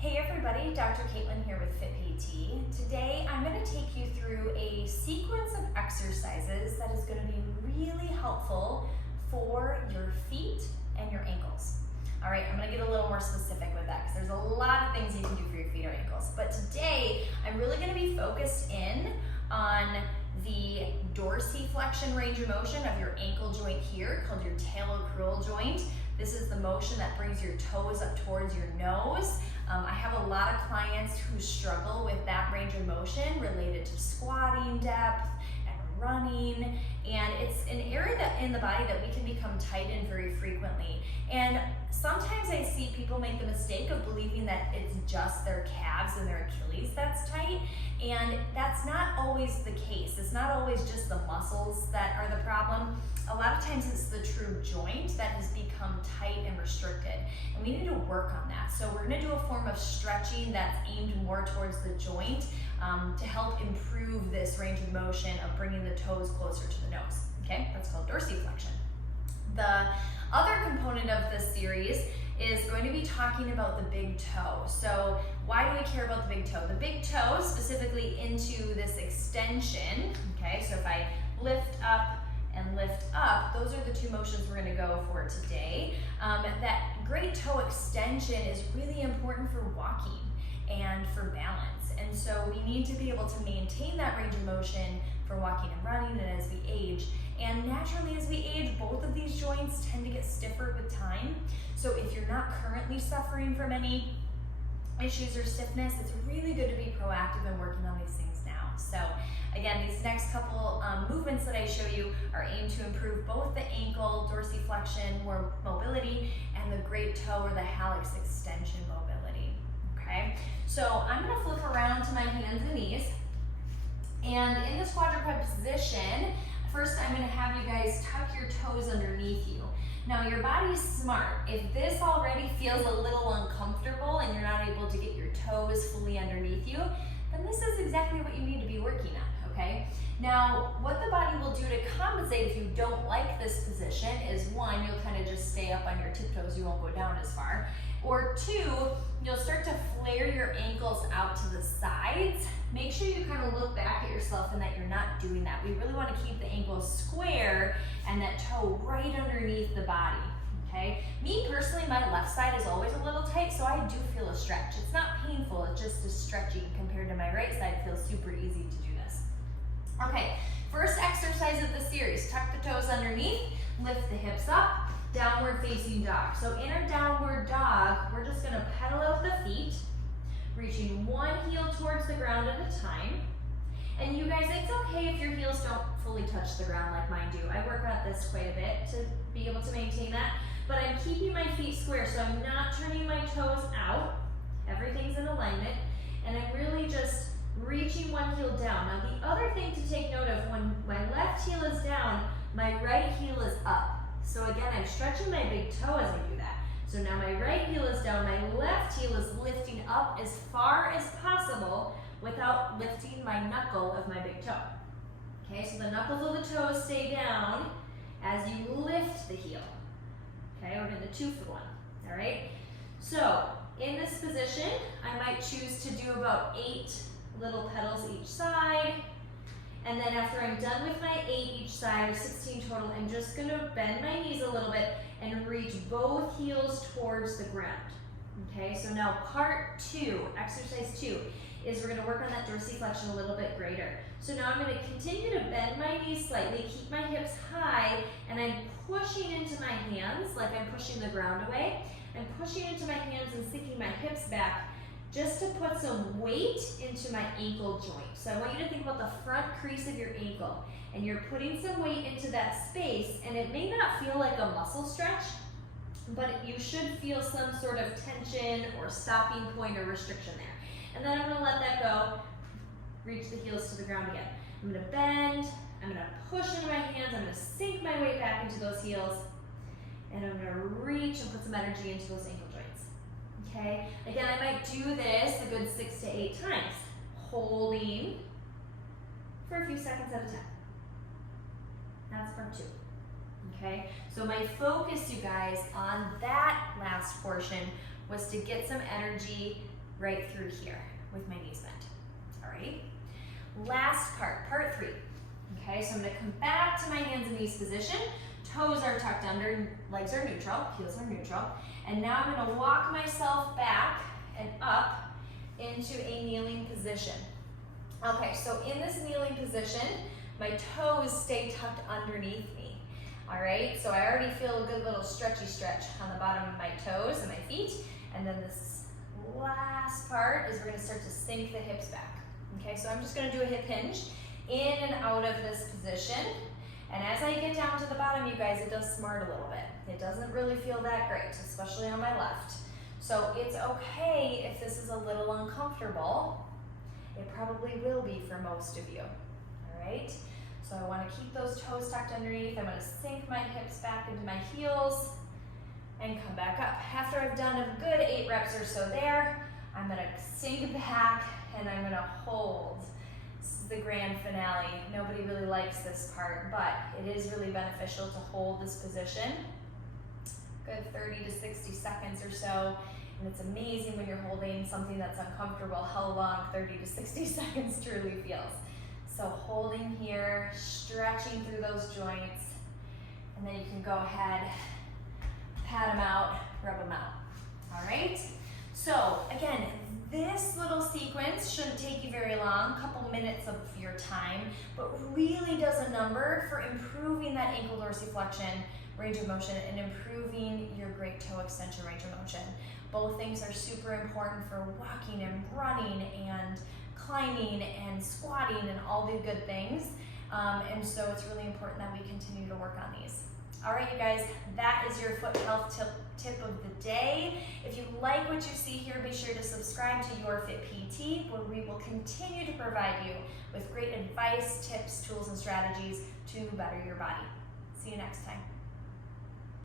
Hey everybody, Dr. Caitlin here with Fit PT. Today I'm going to take you through a sequence of exercises that is going to be really helpful for your feet and your ankles. All right, I'm going to get a little more specific with that because there's a lot of things you can do for your feet or ankles. But today I'm really going to be focused in on the dorsiflexion range of motion of your ankle joint here, called your talocrural joint. This is the motion that brings your toes up towards your nose. I have a lot of clients who struggle with that range of motion related to squatting depth and running, and it's an area that in the body that we can become tight in very frequently. And sometimes I see people make the mistake of believing that it's just their calves and their Achilles that's tight, and that's not always the case. It's not always just the muscles that are the problem. A lot of times it's the true joint that has become tight and restricted, and we need to work on that. So we're going to do a form of stretching that's aimed more towards the joint to help improve this range of motion of bringing the toes closer to the nose. Okay, that's called dorsiflexion. The other component of this series is going to be talking about the big toe. So why do we care about the big toe? The big toe, specifically into this extension, okay, so if I lift up and lift up, those are the two motions we're going to go for today. That great toe extension is really important for walking and for balance. And so we need to be able to maintain that range of motion for walking and running and as we age. And naturally as we age, both of these joints tend to get stiffer with time. So if you're not currently suffering from any issues or stiffness, it's really good to be proactive in working on these things now. So again, these next couple movements that I show you are aimed to improve both the ankle dorsiflexion, more mobility, and the great toe or the hallux extension mobility. Okay, so I'm going to flip around to my hands and knees, and in this quadruped position, first I'm going to have you guys tuck your toes underneath you. Now your body's smart. If this already feels a little uncomfortable and you're not able to get your toes fully underneath you, then this is exactly what you need to be working on, okay? Now, what the body will do to compensate if you don't like this position is, one, you'll kind of just stay up on your tiptoes, you won't go down as far. Or two, you'll start to flare your ankles out to the sides. Make sure you kind of look back at yourself and that you're not doing that. We really want to keep the ankles square and that toe right underneath the body, okay? Me personally, my left side is always a little tight, so I do feel a stretch. It's not painful, it's just a stretching compared to my right side. It feels super easy to do this. Okay, first exercise of the series, tuck the toes underneath, lift the hips up, downward facing dog. So in our downward dog, we're just gonna pedal out the feet, reaching one heel towards the ground at a time. And you guys, it's okay if your heels don't fully touch the ground like mine do. I work on this quite a bit to be able to maintain that, but I'm keeping my feet square, so I'm not turning my toes out. Everything's in alignment, and I'm really just reaching one heel down. Now the other thing to take note of, when my left heel is down, my right heel is up. So again, I'm stretching my big toe as I do that. So now my right heel is down, my left heel is lifting up as far as possible without lifting my knuckle of my big toe. Okay, so the knuckles of the toes stay down as you lift the heel. Okay, we're in the 2 for 1, all right? So in this position, I might choose to do about 8 little pedals each side. And then after I'm done with my 8 each side, or 16 total, I'm just gonna bend my knees a little bit and reach both heels towards the ground. Okay, so now part 2, exercise 2, is we're gonna work on that dorsiflexion a little bit greater. So now I'm gonna continue to bend my knees slightly, keep my hips high, and I'm pushing into my hands like I'm pushing the ground away. I'm pushing into my hands and sinking my hips back just to put some weight into my ankle joint. So I want you to think about the front crease of your ankle, and you're putting some weight into that space, and it may not feel like a muscle stretch, but you should feel some sort of tension or stopping point or restriction there. And then I'm gonna let that go, reach the heels to the ground again. I'm gonna bend, I'm gonna push into my hands, I'm gonna sink my weight back into those heels, and I'm gonna reach and put some energy into those ankle joints. Okay, again, I might do this a good 6 to 8 times, holding for a few seconds at a time. That's part 2. Okay, so my focus, you guys, on that last portion was to get some energy right through here with my knees bent. All right? Last part, part 3. Okay, so I'm gonna come back to my hands and knees position. Toes are tucked under, legs are neutral, heels are neutral. And now I'm gonna walk myself back and up into a kneeling position. Okay, so in this kneeling position, my toes stay tucked underneath me. All right, so I already feel a good little stretchy stretch on the bottom of my toes and my feet. And then this last part is we're gonna start to sink the hips back. Okay, so I'm just gonna do a hip hinge in and out of this position. And as I get down to the bottom, you guys, it does smart a little bit. It doesn't really feel that great, especially on my left. So it's okay if this is a little uncomfortable. It probably will be for most of you, all right? So I wanna keep those toes tucked underneath. I'm gonna sink my hips back into my heels and come back up. After I've done a good 8 reps or so there, I'm gonna sink back and I'm gonna hold. This is the grand finale. Nobody really likes this part, but it is really beneficial to hold this position. Good 30 to 60 seconds or so. And it's amazing when you're holding something that's uncomfortable, how long 30 to 60 seconds truly feels. So holding here, stretching through those joints, and then you can go ahead, pat them out, rub them out. All right? So again, this little sequence shouldn't take you very long, a couple minutes of your time, but really does a number for improving that ankle dorsiflexion range of motion and improving your great toe extension range of motion. Both things are super important for walking and running and climbing and squatting and all the good things. And so it's really important that we continue to work on these. All right, you guys, that is your foot health tip of the day. If you like what you see here, be sure to subscribe to Your Fit PT, where we will continue to provide you with great advice, tips, tools, and strategies to better your body. See you next time.